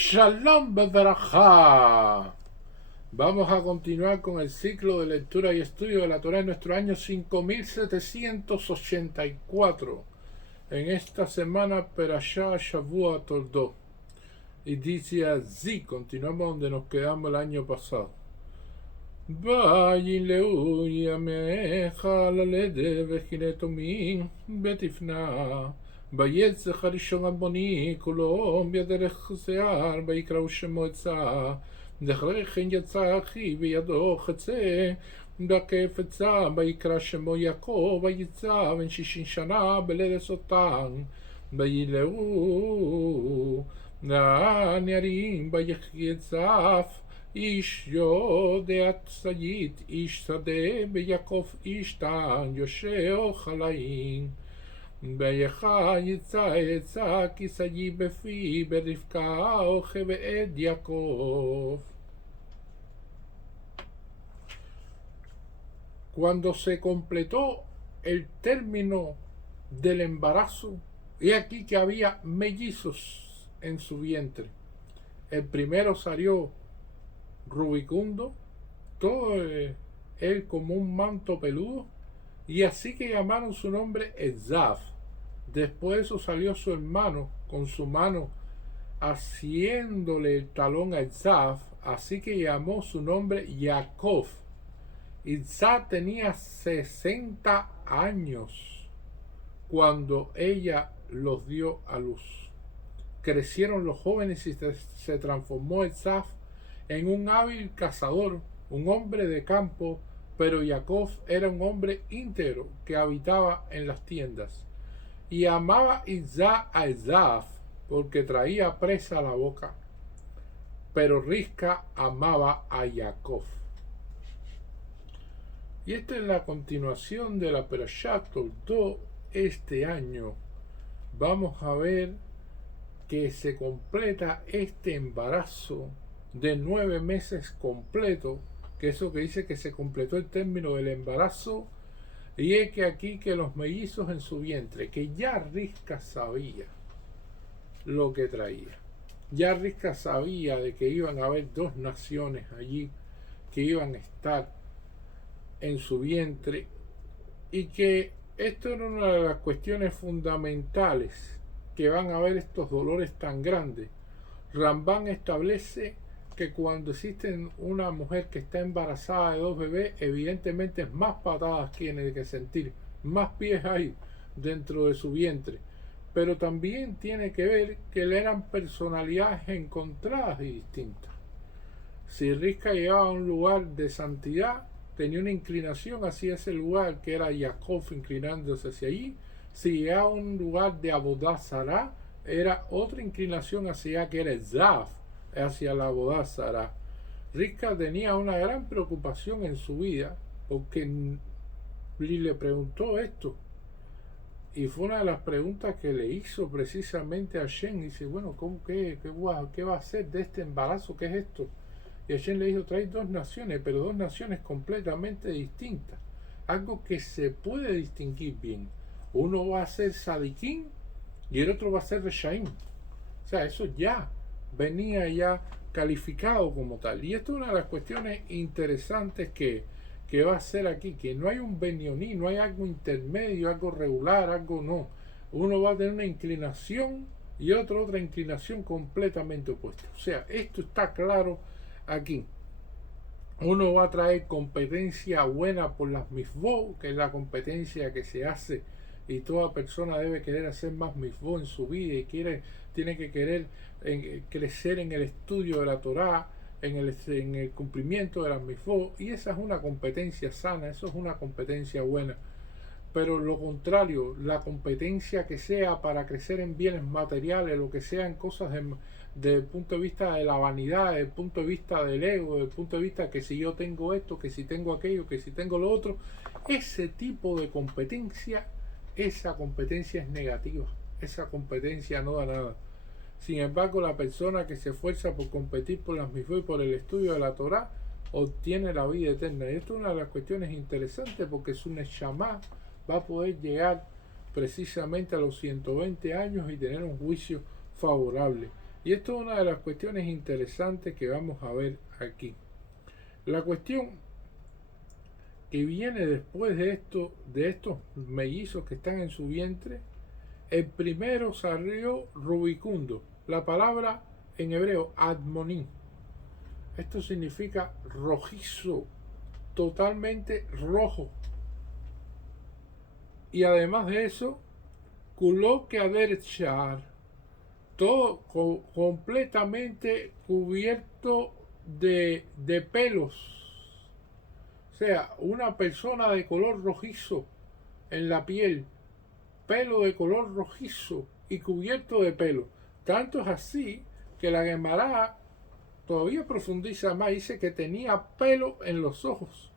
Shalom Beverajá. Vamos a continuar con el ciclo de lectura y estudio de la Torá en nuestro año 5784. En esta semana, Perashá Shavua Toldó. Y dice así, continuamos donde nos quedamos el año pasado. וילאו ימיך ללדת וכינתומים בתפנה ויצח הראשון הבוני כולו בדרך שיער ויקראו שמו עצה ואחרי כן יצא אחי בידו חצה ועקף עצה ויקרא שמו יעקב ויצא בן 60 שנה בלדת אותם וילאו הנערים ויחי עצף איש יודע צייד, איש שדה ביעקב איש טען, יושע חלאים. ויחי יצא עצה כי שי בפי ברבקה אוכל עד Jacob. Cuando se completó el término del embarazo, he aquí que había mellizos en su vientre. El primero salió rubicundo, todo él como un manto peludo, y así que llamaron su nombre Ezaf. Después eso salió su hermano con su mano haciéndole el talón a Ezaf, así que llamó su nombre Jacob. Ezaf tenía 60 años cuando ella los dio a luz. Crecieron los jóvenes y se transformó Ezaf en un hábil cazador, un hombre de campo, pero Jacob era un hombre íntegro que habitaba en las tiendas. Y amaba Isaac a Ezaf porque traía presa a la boca, pero Risca amaba a Jacob. Y esta es la continuación de la Perashat Toldó este año. Vamos a ver que se completa este embarazo de 9 meses completo, que eso que dice que se completó el término del embarazo, y es que aquí que los mellizos en su vientre, que ya Risca sabía lo que traía, ya Risca sabía de que iban a haber 2 naciones allí que iban a estar en su vientre, y que esto era una de las cuestiones fundamentales, que van a haber estos dolores tan grandes. Rambán establece que cuando existe una mujer que está embarazada de 2 bebés, evidentemente más patadas tiene que sentir, más pies hay dentro de su vientre, pero también tiene que ver que eran personalidades encontradas y distintas. Si Risca llegaba a un lugar de santidad, tenía una inclinación hacia ese lugar que era Jacob inclinándose hacia allí. Si llegaba a un lugar de Abodá Sará, era otra inclinación hacia allá que era Zaf, hacia la Abodá Sará. Risca tenía una gran preocupación en su vida porque le preguntó esto, y fue una de las preguntas que le hizo precisamente a Hashem. Dice, bueno, ¿qué va a hacer de este embarazo? ¿Qué es esto? Y Hashem le dijo, trae 2 naciones, pero 2 naciones completamente distintas, algo que se puede distinguir bien. Uno va a ser Sadiquín y el otro va a ser Reshaim. O sea, eso ya venía ya calificado como tal. Y esto es una de las cuestiones interesantes que va a ser aquí, que no hay un benioní, no hay algo intermedio, algo regular, algo no. Uno va a tener una inclinación y otro otra inclinación completamente opuesta. O sea, esto está claro aquí. Uno va a traer competencia buena por las misvot, que es la competencia que se hace, y toda persona debe querer hacer más misvot en su vida y tiene que querer crecer en el estudio de la Torá, en el cumplimiento de las misvot, y esa es una competencia sana, eso es una competencia buena. Pero lo contrario, la competencia que sea para crecer en bienes materiales, lo que sean cosas desde el punto de vista de la vanidad, desde el punto de vista del ego, desde el punto de vista que si yo tengo esto, que si tengo aquello, que si tengo lo otro, ese tipo de competencia, esa competencia es negativa, esa competencia no da nada. Sin embargo, la persona que se esfuerza por competir por las misvot y por el estudio de la Torá, obtiene la vida eterna. Y esto es una de las cuestiones interesantes, porque su Neshama va a poder llegar precisamente a los 120 años y tener un juicio favorable. Y esto es una de las cuestiones interesantes que vamos a ver aquí. La cuestión que viene después de esto, de estos mellizos que están en su vientre, el primero salió rubicundo. La palabra en hebreo, admonín. Esto significa rojizo, totalmente rojo. Y además de eso, kuló keader shar, todo completamente cubierto de pelos. O sea, una persona de color rojizo en la piel, pelo de color rojizo y cubierto de pelo. Tanto es así que la Gemara todavía profundiza más, dice que tenía pelo en los ojos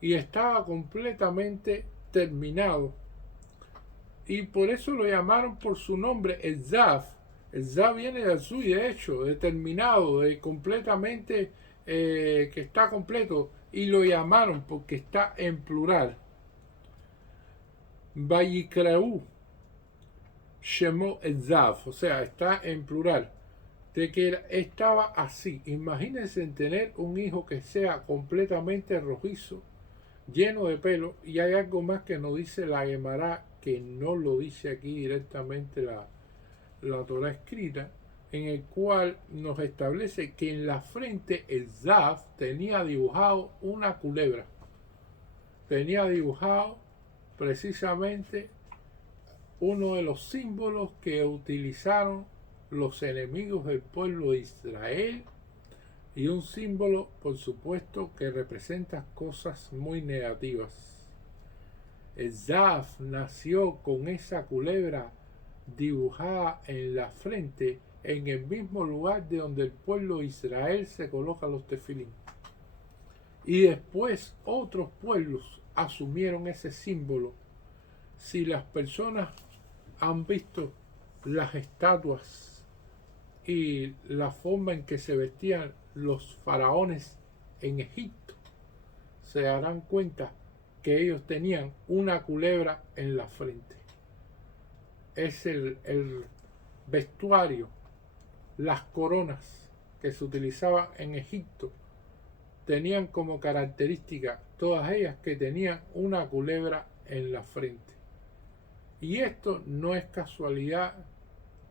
y estaba completamente terminado. Y por eso lo llamaron por su nombre, el Zaf. El Zaf viene de azul, de hecho, de terminado, de completamente, que está completo. Y lo llamaron porque está en plural. Vayikraú Shemó el Zaf, o sea, está en plural. De que estaba así. Imagínense tener un hijo que sea completamente rojizo, lleno de pelo, y hay algo más que nos dice la Gemara, que no lo dice aquí directamente la Torah escrita, en el cual nos establece que en la frente el Zaf tenía dibujado una culebra. Tenía dibujado precisamente uno de los símbolos que utilizaron los enemigos del pueblo de Israel, y un símbolo, por supuesto, que representa cosas muy negativas. El Zaf nació con esa culebra dibujada en la frente, en el mismo lugar de donde el pueblo de Israel se coloca los tefilín. Y después otros pueblos asumieron ese símbolo. Si las personas han visto las estatuas y la forma en que se vestían los faraones en Egipto, se darán cuenta que ellos tenían una culebra en la frente. Es el vestuario, las coronas que se utilizaban en Egipto, tenían como característica todas ellas que tenían una culebra en la frente. Y esto no es casualidad,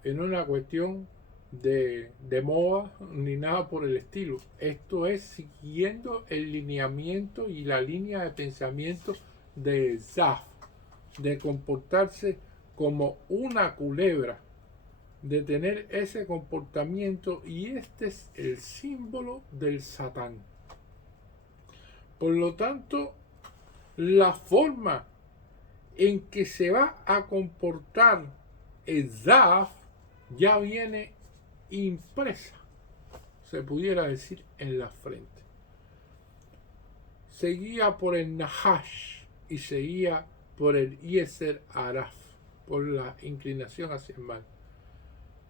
en una cuestión de moda ni nada por el estilo. Esto es siguiendo el lineamiento y la línea de pensamiento de Zaf, de comportarse como una culebra, de tener ese comportamiento, y este es el símbolo del Satán. Por lo tanto, la forma en que se va a comportar el Zaf ya viene impresa, se pudiera decir, en la frente. Seguía por el Nahash y seguía por el Yeser Araf, por la inclinación hacia el mal.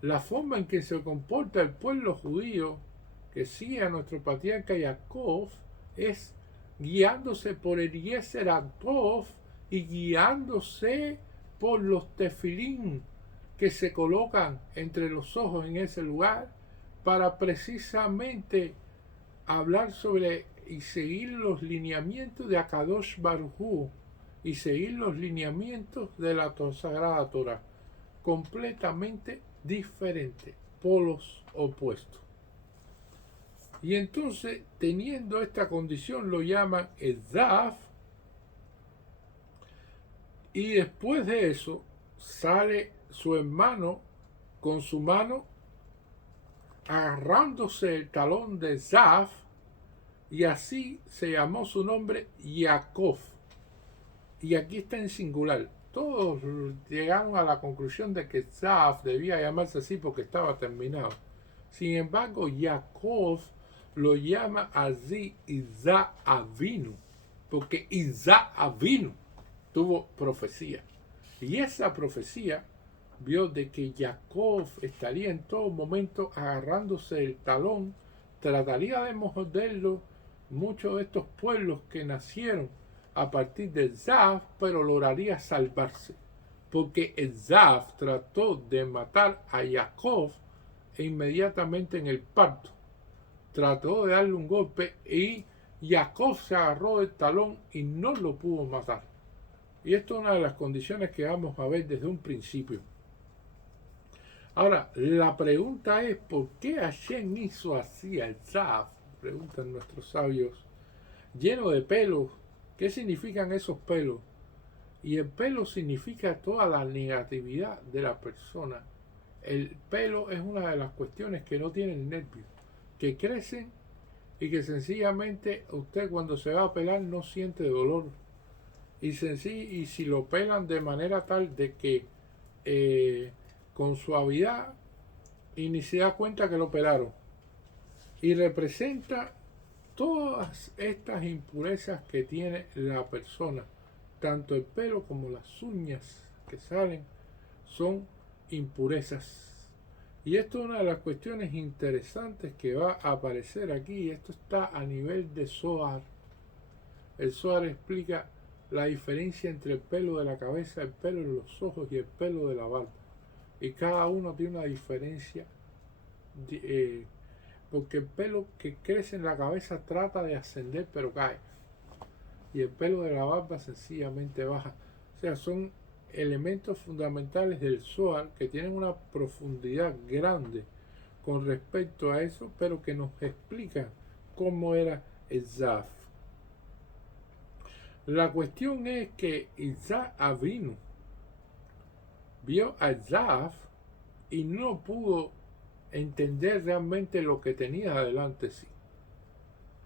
La forma en que se comporta el pueblo judío que sigue a nuestro patriarca Jacob es guiándose por el Yeser Atov y guiándose por los tefilín que se colocan entre los ojos en ese lugar, para precisamente hablar sobre y seguir los lineamientos de Akadosh Baruj Hu y seguir los lineamientos de la Sagrada Torah. Completamente diferente, polos opuestos. Y entonces, teniendo esta condición, lo llaman el Zaf. Y después de eso sale su hermano con su mano agarrándose el talón de Zaf, y así se llamó su nombre Jacob. Y aquí está en singular. Todos llegaron a la conclusión de que Zaf debía llamarse así porque estaba terminado. Sin embargo, Jacob lo llama así Isaac Avinu, porque Isaac Avinu tuvo profecía. Y esa profecía vio de que Jacob estaría en todo momento agarrándose el talón, trataría de morderlo muchos de estos pueblos que nacieron a partir del Zaf, pero lograría salvarse, porque el Zaf trató de matar a Jacob e inmediatamente en el parto trató de darle un golpe y Jacob se agarró del talón y no lo pudo matar. Y esto es una de las condiciones que vamos a ver desde un principio. Ahora, la pregunta es, ¿por qué Hashem hizo así al Zaf? Preguntan nuestros sabios. Lleno de pelos. ¿Qué significan esos pelos? Y el pelo significa toda la negatividad de la persona. El pelo es una de las cuestiones que no tienen nervios, que crecen y que sencillamente usted cuando se va a pelar no siente dolor. Y si lo pelan de manera tal de que con suavidad y ni se da cuenta que lo pelaron. Y representa todas estas impurezas que tiene la persona. Tanto el pelo como las uñas que salen son impurezas. Y esto es una de las cuestiones interesantes que va a aparecer aquí. Esto está a nivel de Zohar. El Zohar explica la diferencia entre el pelo de la cabeza, el pelo de los ojos y el pelo de la barba. Y cada uno tiene una diferencia, porque el pelo que crece en la cabeza trata de ascender pero cae. Y el pelo de la barba sencillamente baja. O sea, son elementos fundamentales del Zohar que tienen una profundidad grande con respecto a eso, pero que nos explican cómo era el Zaf. La cuestión es que Isaac Avinu vio a Zaf y no pudo entender realmente lo que tenía delante de sí.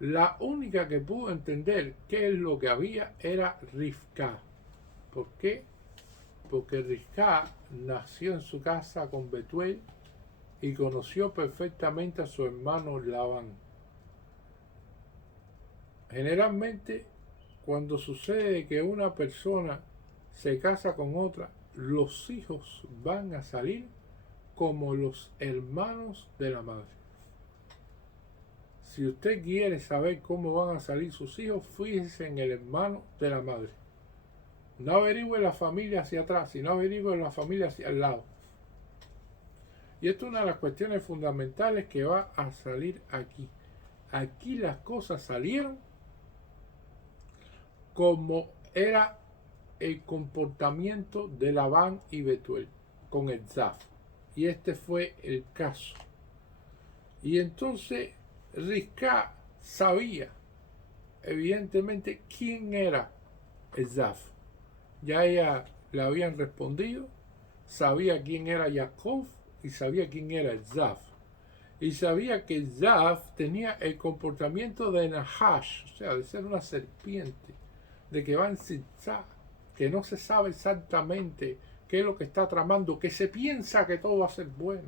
La única que pudo entender qué es lo que había era Rivka. ¿Por qué? Porque Rivka nació en su casa con Betuel y conoció perfectamente a su hermano Labán. Generalmente, cuando sucede que una persona se casa con otra, los hijos van a salir como los hermanos de la madre. Si usted quiere saber cómo van a salir sus hijos, fíjese en el hermano de la madre. No averigüe la familia hacia atrás, sino averigüe la familia hacia el lado. Y esto es una de las cuestiones fundamentales que va a salir aquí. Aquí las cosas salieron como era el comportamiento de Labán y Betuel con el Zaf. Y este fue el caso. Y entonces Rivka sabía evidentemente quién era el Zaf. Ya ella le habían respondido, sabía quién era Jacob y sabía quién era el Zaf. Y sabía que el Zaf tenía el comportamiento de Nahash, o sea, de ser una serpiente, de que va en zigzag, que no se sabe exactamente qué es lo que está tramando, que se piensa que todo va a ser bueno,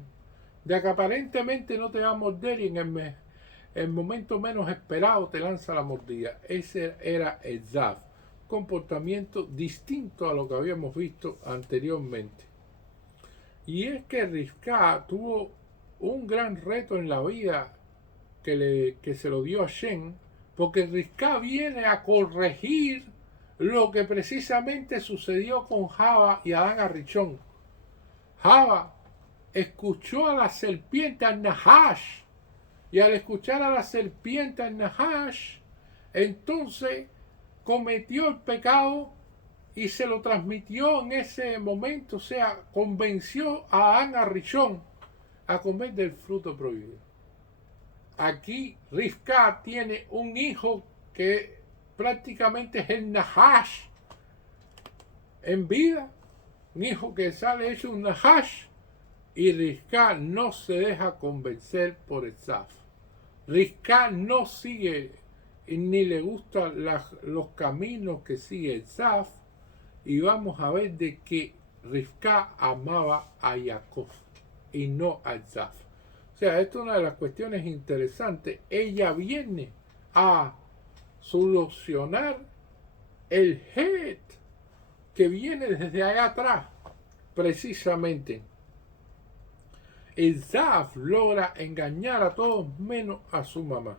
de que aparentemente no te va a morder y en el momento menos esperado te lanza la mordida. Ese era el Zaf, comportamiento distinto a lo que habíamos visto anteriormente. Y es que Rivka tuvo un gran reto en la vida que se lo dio a Shem, porque Rivka viene a corregir lo que precisamente sucedió con Java y Adán Arishon. Java escuchó a la serpiente al Nahash, y al escuchar a la serpiente al Nahash, entonces cometió el pecado y se lo transmitió en ese momento, o sea, convenció a Adán Arishon a comer del fruto prohibido. Aquí Rivka tiene un hijo que prácticamente es el Nahash en vida, un hijo que sale hecho un Nahash, y Rivka no se deja convencer por el Zaf. Rivka no sigue ni le gustan los caminos que sigue el Zaf, y vamos a ver de que Rivka amaba a Jacob y no al Zaf. O sea, esto es una de las cuestiones interesantes. Ella viene a solucionar el het que viene desde allá atrás. Precisamente, el Zaf logra engañar a todos menos a su mamá.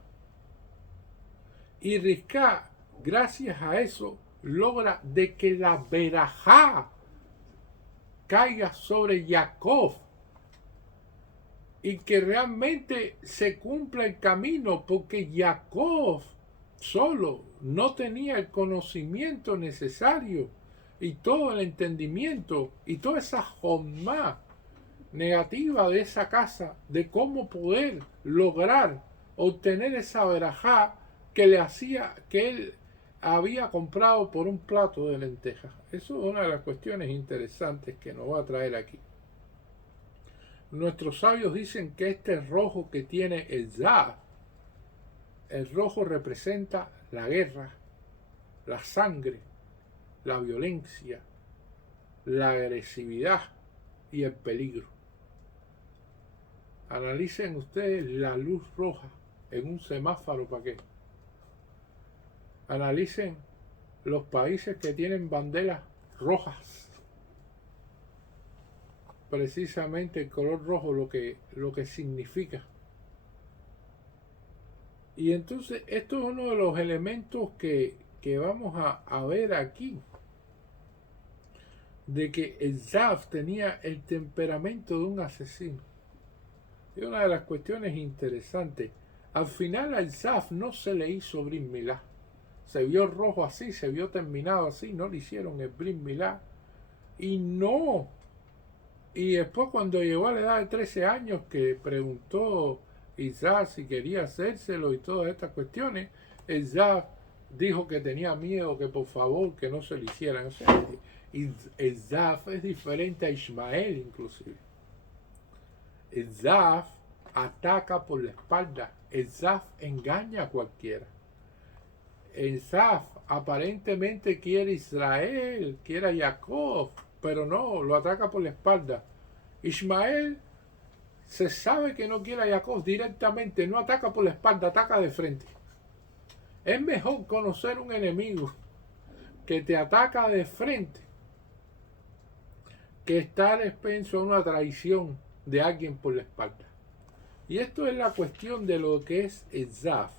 Y Rivka, gracias a eso, logra de que la verajá caiga sobre Jacob y que realmente se cumpla el camino, porque Jacob solo no tenía el conocimiento necesario y todo el entendimiento y toda esa jornada negativa de esa casa, de cómo poder lograr obtener esa verajá que le hacía, que él había comprado por un plato de lentejas. Eso es una de las cuestiones interesantes que nos va a traer aquí. Nuestros sabios dicen que este rojo que tiene el rojo representa la guerra, la sangre, la violencia, la agresividad y el peligro. Analicen ustedes la luz roja en un semáforo, ¿para qué? Analicen los países que tienen banderas rojas. Precisamente el color rojo lo que significa. Y entonces esto es uno de los elementos que vamos a ver aquí, de que el Zaf tenía el temperamento de un asesino. Y una de las cuestiones interesantes, al final al Zaf no se le hizo Brit Milá. Se vio rojo así, se vio terminado así, no le hicieron el Brit Milá. Y no. Y después cuando llegó a la edad de 13 años que preguntó Isaac si quería hacérselo y todas estas cuestiones, Isaac dijo que tenía miedo, que por favor que no se lo hicieran. O sea, Isaac es diferente a Ismael inclusive. Isaac ataca por la espalda. Isaac engaña a cualquiera. Isaac aparentemente quiere Israel, quiere a Jacob, pero no, lo ataca por la espalda. Ismael se sabe que no quiere a Jacob directamente, no ataca por la espalda, ataca de frente. Es mejor conocer un enemigo que te ataca de frente que estar expenso a una traición de alguien por la espalda. Y esto es la cuestión de lo que es Isaac.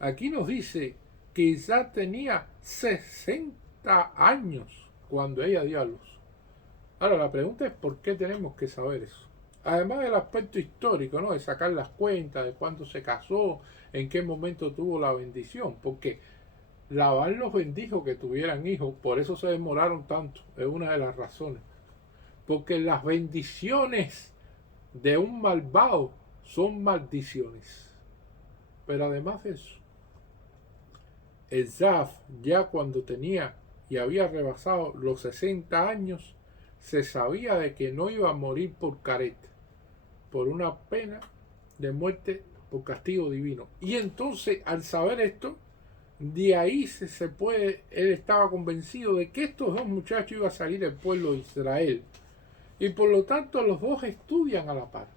Aquí nos dice que Isaac tenía 60 años cuando ella dio a luz. Ahora la pregunta es ¿por qué tenemos que saber eso? Además del aspecto histórico, ¿no? De sacar las cuentas de cuándo se casó, en qué momento tuvo la bendición, porque Labán los bendijo que tuvieran hijos, por eso se demoraron tanto, es una de las razones. Porque las bendiciones de un malvado son maldiciones. Pero además de eso, Esaf ya cuando tenía y había rebasado los 60 años, se sabía de que no iba a morir por caret, por una pena de muerte por castigo divino. Y entonces, al saber esto, de ahí él estaba convencido de que estos dos muchachos iban a salir del pueblo de Israel. Y por lo tanto, los dos estudian a la par.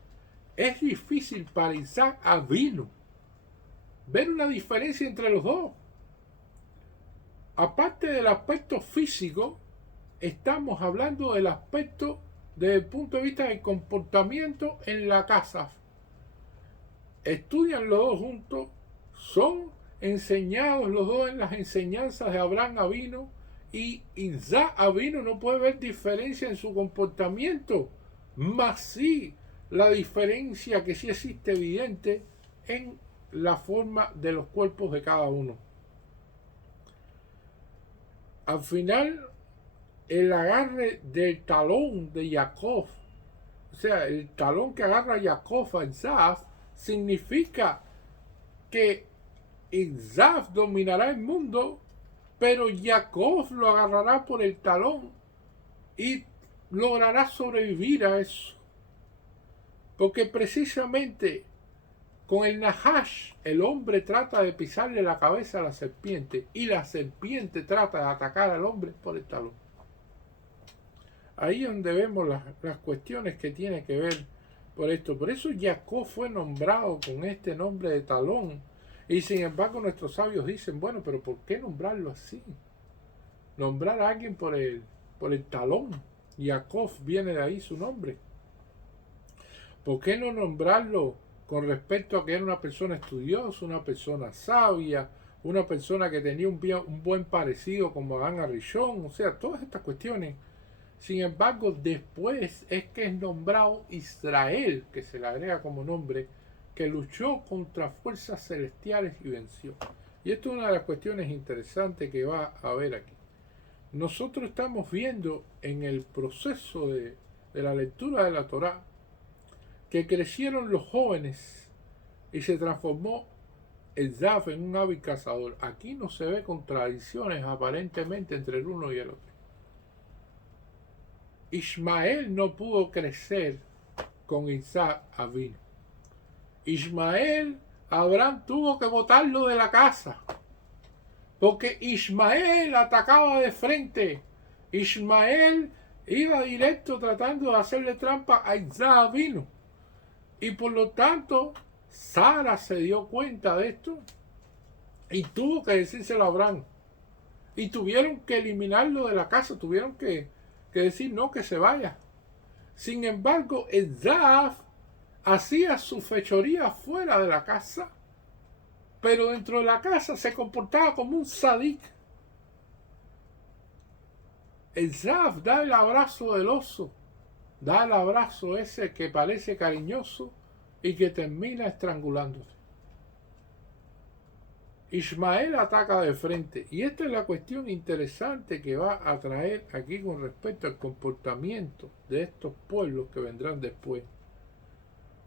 Es difícil para Isaac Avinu ver una diferencia entre los dos. Aparte del aspecto físico, estamos hablando del aspecto desde el punto de vista del comportamiento en la casa. Estudian los dos juntos, son enseñados los dos en las enseñanzas de Abraham Avinu, y Isaac Avinu no puede ver diferencia en su comportamiento, más sí la diferencia que sí existe evidente en la forma de los cuerpos de cada uno. Al final, el agarre del talón de Jacob, o sea, el talón que agarra Jacob a Isaac, significa que Isaac dominará el mundo, pero Jacob lo agarrará por el talón y logrará sobrevivir a eso. Porque precisamente con el Nahash el hombre trata de pisarle la cabeza a la serpiente y la serpiente trata de atacar al hombre por el talón. Ahí es donde vemos las cuestiones que tiene que ver por esto. Por eso Jacob fue nombrado con este nombre de talón. Y sin embargo nuestros sabios dicen, bueno, pero ¿por qué nombrarlo así? Nombrar a alguien por el talón. Jacob viene de ahí su nombre. ¿Por qué no nombrarlo con respecto a que era una persona estudiosa, una persona sabia, una persona que tenía un buen parecido como Adán Arishon? O sea, todas estas cuestiones Sin embargo, después es que es nombrado Israel, que se le agrega como nombre, que luchó contra fuerzas celestiales y venció. Y esto es una de las cuestiones interesantes que va a haber aquí. Nosotros estamos viendo en el proceso de la lectura de la Torá que crecieron los jóvenes y se transformó el Zaf en un hábil cazador. Aquí no se ve contradicciones aparentemente entre el uno y el otro. Ismael no pudo crecer con Isaac Avinu. Ismael, Abraham tuvo que botarlo de la casa, porque Ismael atacaba de frente. Ismael iba directo tratando de hacerle trampa a Isaac Avinu. Y por lo tanto, Sara se dio cuenta de esto y tuvo que decírselo a Abraham. Y tuvieron que eliminarlo de la casa, tuvieron que decir no, que se vaya. Sin embargo, Esav hacía su fechoría fuera de la casa, pero dentro de la casa se comportaba como un sadik. Esav da el abrazo del oso, da el abrazo ese que parece cariñoso y que termina estrangulándote. Ismael ataca de frente, y esta es la cuestión interesante que va a traer aquí con respecto al comportamiento de estos pueblos que vendrán después.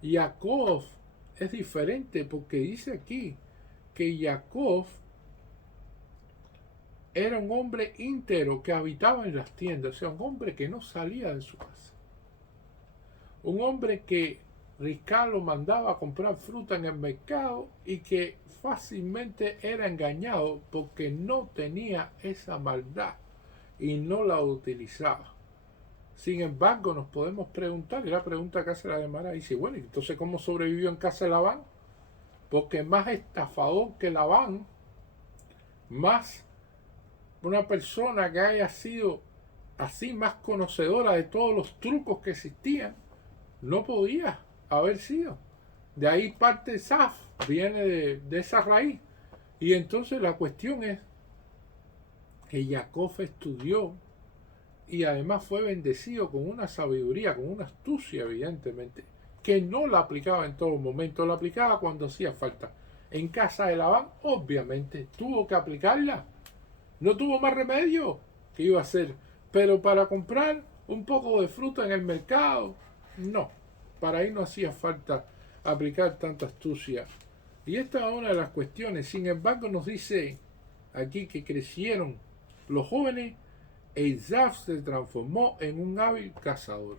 Jacob es diferente porque dice aquí que Jacob era un hombre íntegro que habitaba en las tiendas, o sea, un hombre que no salía de su casa. Un hombre que Riscal lo mandaba a comprar fruta en el mercado y que fácilmente era engañado porque no tenía esa maldad y no la utilizaba. Sin embargo, nos podemos preguntar, y la pregunta que hace la Gemara dice, bueno, entonces ¿cómo sobrevivió en casa de Labán? Porque más estafador que Labán, más una persona que haya sido así más conocedora de todos los trucos que existían, no podía haber sido. De ahí parte Saf, viene de esa raíz. Y entonces la cuestión es que Jacob estudió y además fue bendecido con una sabiduría, con una astucia evidentemente, que no la aplicaba en todo momento, la aplicaba cuando hacía falta. En casa de Labán, obviamente, tuvo que aplicarla. No tuvo más remedio que iba a hacer. Pero para comprar un poco de fruta en el mercado, no. Para ahí no hacía falta aplicar tanta astucia. Y esta es una de las cuestiones. Sin embargo, nos dice aquí que crecieron los jóvenes. Esav se transformó en un hábil cazador.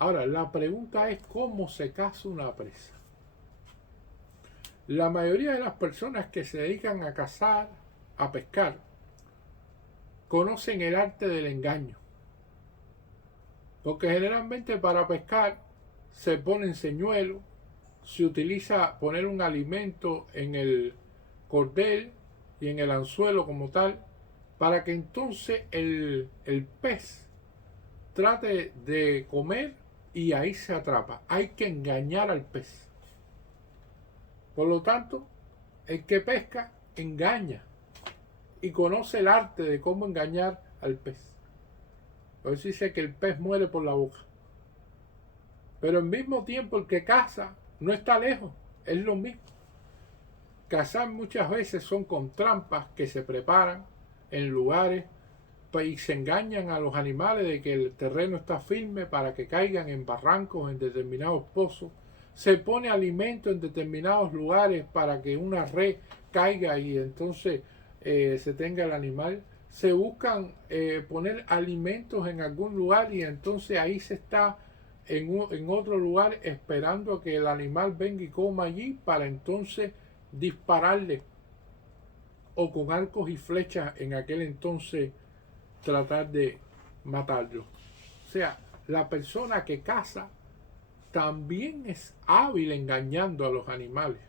Ahora, la pregunta es cómo se caza una presa. La mayoría de las personas que se dedican a cazar, a pescar, conocen el arte del engaño. Porque generalmente para pescar se ponen señuelos, se utiliza poner un alimento en el cordel y en el anzuelo como tal, para que entonces el pez trate de comer y ahí se atrapa. Hay que engañar al pez. Por lo tanto, el que pesca engaña y conoce el arte de cómo engañar al pez. Por eso dice que el pez muere por la boca. Pero al mismo tiempo el que caza no está lejos, es lo mismo. Cazar muchas veces son con trampas que se preparan en lugares y se engañan a los animales de que el terreno está firme para que caigan en barrancos, en determinados pozos. Se pone alimento en determinados lugares para que una red caiga y entonces se tenga el animal. Se buscan poner alimentos en algún lugar y entonces ahí se está en otro lugar esperando a que el animal venga y coma allí para entonces dispararle o con arcos y flechas en aquel entonces tratar de matarlo. O sea, la persona que caza también es hábil engañando a los animales,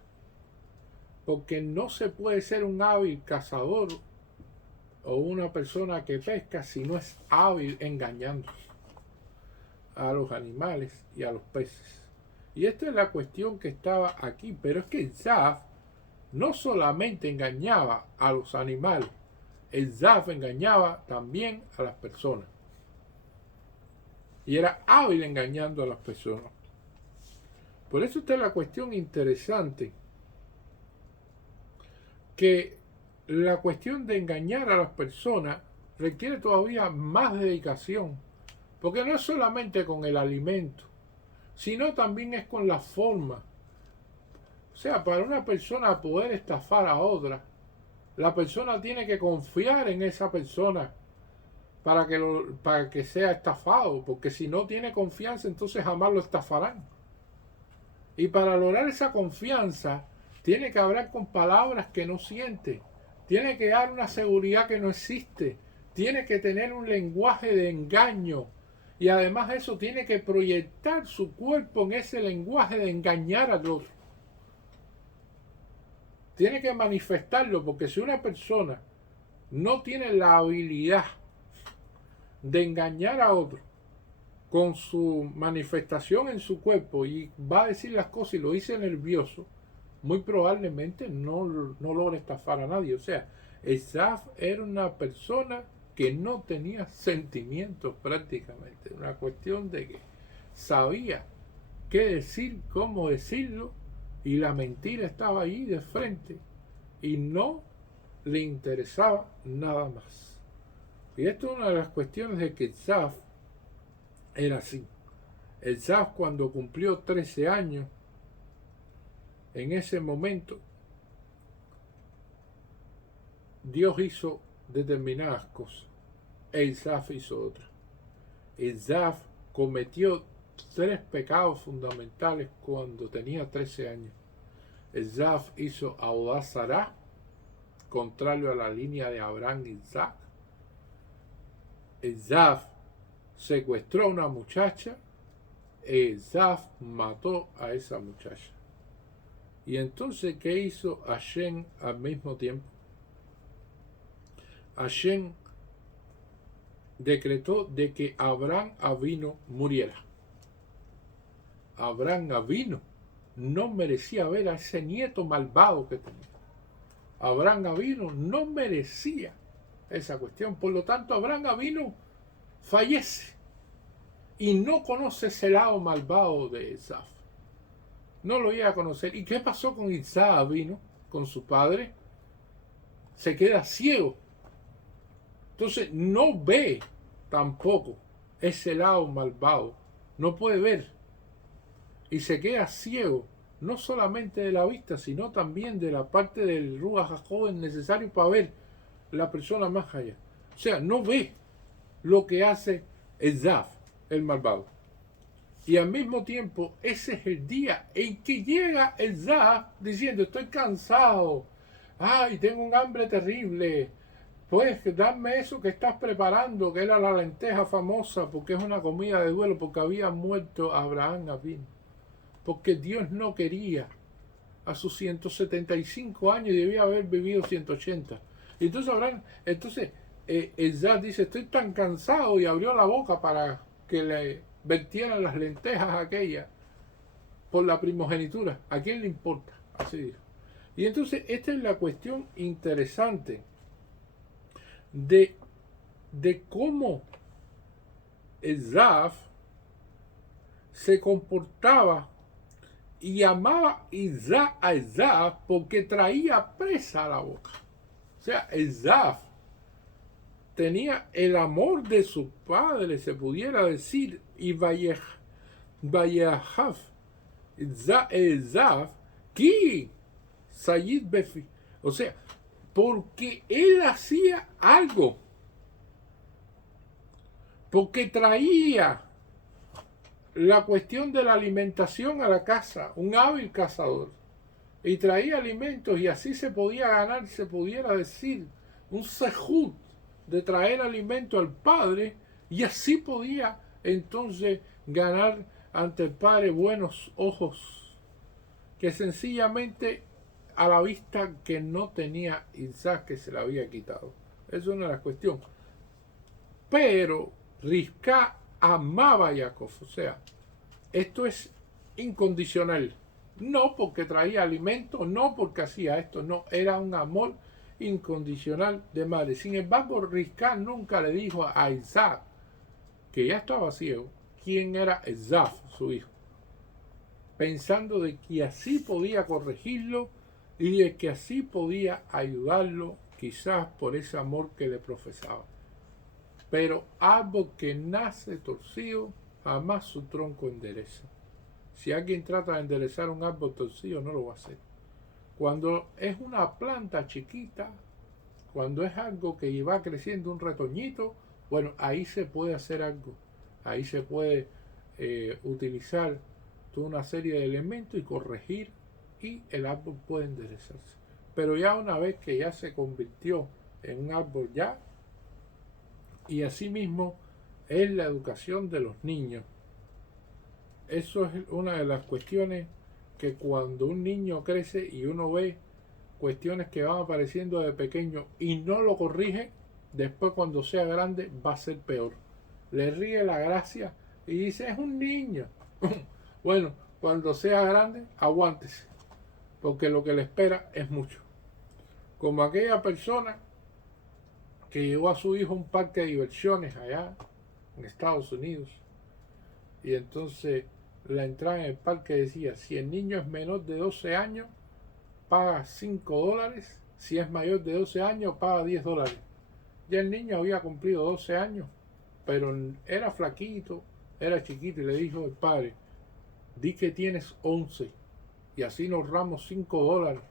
porque no se puede ser un hábil cazador o una persona que pesca si no es hábil engañando a los animales y a los peces. Y esta es la cuestión que estaba aquí, pero es que el Zaf no solamente engañaba a los animales, el Zaf engañaba también a las personas. y era hábil engañando a las personas. Por eso está la cuestión interesante, que la cuestión de engañar a las personas requiere todavía más dedicación, porque no es solamente con el alimento, sino también es con la forma. O sea, para una persona poder estafar a otra, la persona tiene que confiar en esa persona para que sea estafado, porque si no tiene confianza, entonces jamás lo estafarán. Y para lograr esa confianza, tiene que hablar con palabras que no siente, tiene que dar una seguridad que no existe, tiene que tener un lenguaje de engaño, y además eso tiene que proyectar su cuerpo en ese lenguaje de engañar al otro. Tiene que manifestarlo, porque si una persona no tiene la habilidad de engañar a otro con su manifestación en su cuerpo y va a decir las cosas y lo dice nervioso, muy probablemente no logra estafar a nadie. O sea, Esaf era una persona que no tenía sentimientos prácticamente. Una cuestión de que sabía qué decir, cómo decirlo, y la mentira estaba ahí de frente y no le interesaba nada más. Y esto es una de las cuestiones de que Esaf era así. Esaf, cuando cumplió 13 años, en ese momento Dios hizo determinadas cosas. Esaf hizo otras. Esaf cometió 3 pecados fundamentales cuando tenía 13 años. Esaf hizo Audazará, contrario a la línea de Abraham y Isaac. Esaf secuestró a una muchacha. Esaf mató a esa muchacha. Y entonces, ¿qué hizo Hashem al mismo tiempo? Hashem decretó de que Abraham Avino muriera. Abraham Avino no merecía ver a ese nieto malvado que tenía. Abraham Avino no merecía esa cuestión. Por lo tanto, Abraham Avino fallece y no conoce ese lado malvado de Esaf. No lo iba a conocer. ¿Y qué pasó con Isaac Avino, con su padre? Se queda ciego. Entonces no ve tampoco ese lado malvado. No puede ver. Y se queda ciego, no solamente de la vista, sino también de la parte del Ruach HaKodesh necesario para ver la persona más allá. O sea, no ve lo que hace Esaf, el malvado. Y al mismo tiempo, ese es el día en que llega Esaf diciendo: estoy cansado, ay, tengo un hambre terrible, puedes darme eso que estás preparando, que era la lenteja famosa, porque es una comida de duelo, porque había muerto Abraham Avino, porque Dios no quería a sus 175 años y debía haber vivido 180. Y entonces Esaf dice: estoy tan cansado, y abrió la boca para que le vertieran las lentejas aquellas por la primogenitura. ¿A quién le importa? Así dijo. Y entonces esta es la cuestión interesante de cómo Esaf se comportaba y amaba a Esaf porque traía presa a la boca. O sea, Esaf tenía el amor de su padre, se pudiera decir, y Vayahaf Esaf ki Sayid Befi. O sea, porque él hacía algo, porque traía la cuestión de la alimentación a la casa, un hábil cazador, y traía alimentos, y así se podía ganar, se pudiera decir, un sejud de traer alimento al padre, y así podía entonces ganar ante el padre buenos ojos, que sencillamente a la vista que no tenía Isaac, que se le había quitado. Esa es una de las cuestiones. Pero Rivka amaba a Jacob, o sea, esto es incondicional, no porque traía alimento, no porque hacía esto, no, era un amor incondicional de madre. Sin embargo, Rivka nunca le dijo a Isaac, que ya estaba ciego, quién era Zaf, su hijo, pensando de que así podía corregirlo y de que así podía ayudarlo, quizás por ese amor que le profesaba. Pero árbol que nace torcido, jamás su tronco endereza. Si alguien trata de enderezar un árbol torcido, no lo va a hacer. Cuando es una planta chiquita, cuando es algo que va creciendo un retoñito, bueno, ahí se puede hacer algo. Ahí se puede utilizar toda una serie de elementos y corregir, y el árbol puede enderezarse. Pero ya una vez que ya se convirtió en un árbol ya, y asimismo es la educación de los niños. Eso es una de las cuestiones que cuando un niño crece y uno ve cuestiones que van apareciendo de pequeño y no lo corrige, después cuando sea grande va a ser peor. Le ríe la gracia y dice, es un niño. Bueno, cuando sea grande, aguántese, porque lo que le espera es mucho. Como aquella persona que llevó a su hijo a un parque de diversiones allá en Estados Unidos, y entonces la entrada en el parque decía, si el niño es menor de 12 años, paga $5, si es mayor de 12 años, paga $10. Ya el niño había cumplido 12 años, pero era flaquito, era chiquito, y le dijo el padre, di que tienes 11, y así nos ahorramos $5.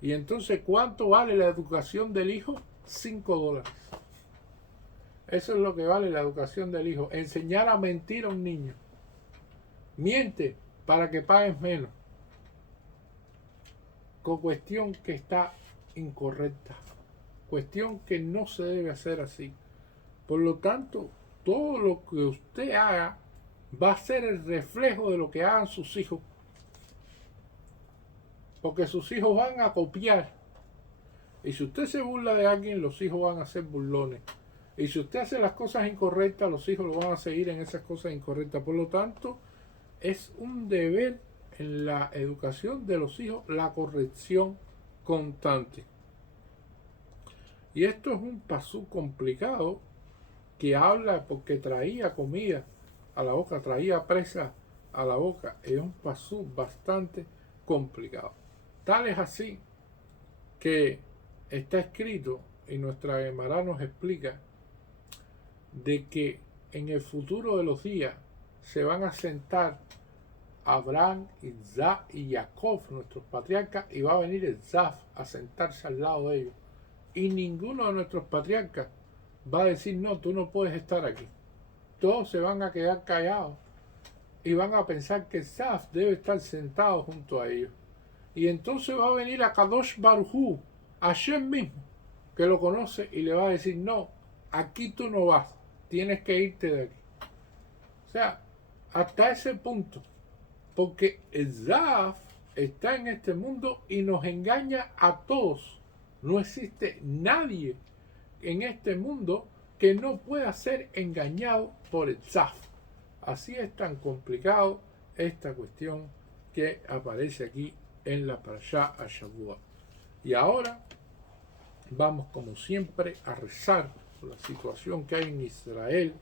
Y entonces, ¿cuánto vale la educación del hijo? $5. Eso es lo que vale la educación del hijo. Enseñar a mentir a un niño. Miente para que pagues menos. Con cuestión que está incorrecta. Cuestión que no se debe hacer así. Por lo tanto, todo lo que usted haga va a ser el reflejo de lo que hagan sus hijos. Porque sus hijos van a copiar. Y si usted se burla de alguien, los hijos van a ser burlones. Y si usted hace las cosas incorrectas, los hijos lo van a seguir en esas cosas incorrectas. Por lo tanto, es un deber en la educación de los hijos la corrección constante. Y esto es un pasú complicado que habla porque traía comida a la boca, traía presa a la boca. Es un pasú bastante complicado. Tal es así que está escrito, y nuestra Gemara nos explica, de que en el futuro de los días se van a sentar Abraham, Isaac y Jacob, nuestros patriarcas, y va a venir el Zaf a sentarse al lado de ellos. Y ninguno de nuestros patriarcas va a decir, no, tú no puedes estar aquí. Todos se van a quedar callados y van a pensar que el Zaf debe estar sentado junto a ellos. Y entonces va a venir a Kadosh Baruj Hu, Hashem mismo, que lo conoce, y le va a decir, no, aquí tú no vas, tienes que irte de aquí. O sea, hasta ese punto, porque el Zaf está en este mundo y nos engaña a todos. No existe nadie en este mundo que no pueda ser engañado por el Zaf. Así es tan complicado esta cuestión que aparece aquí en la Parashá Ashavua. Y ahora vamos, como siempre, a rezar por la situación que hay en Israel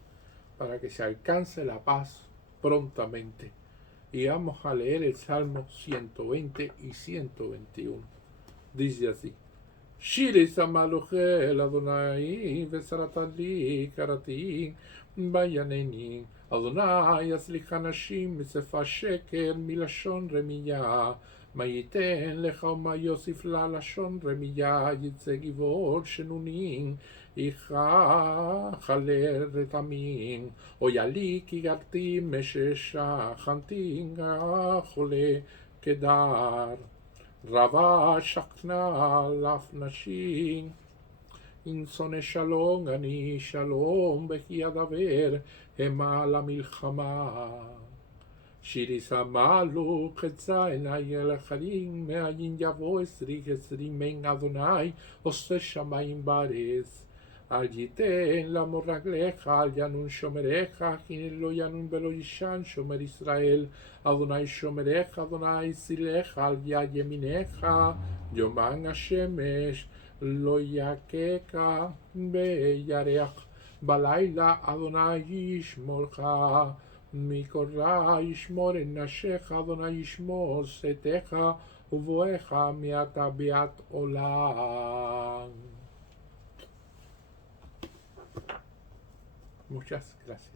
para que se alcance la paz prontamente. Y vamos a leer el Salmo 120 y 121. Dice así: Shiri Samaluchel Adonai Vesaratali Karati Bayaneni Adonai Aslicha Nashim Misefa Sheker Milashon Remiya Mayiten Lecha Uma Yosif La Lashon Remiya Yitze Givor Shenunin Icha Chaler Retamin Oyali Kigarti Meshesha Chantin Chole Kedar Rava Shakna Laf Nashim Insone Shalom Ani Shalom Behi Adaver Hema La Milchama Shiri Samalu Chetza Enayel Charim Meayin Yavo Esri Men Adonai Ose Shamayim Bares Al Yiten La Morraglecha Al Yanun Shomerecha Hinel Lo Yanun Belo Yishan Shomer Israel Adonai Shomerecha Adonai Silecha Al Yayeminecha Yoman Hashemesh Lo Yakeka Beyareach Balaila Adonai yishmorcha, mikorra yishmor en nashecha, Adonai yishmor seteja, uvoeja miata beat olam. Muchas gracias.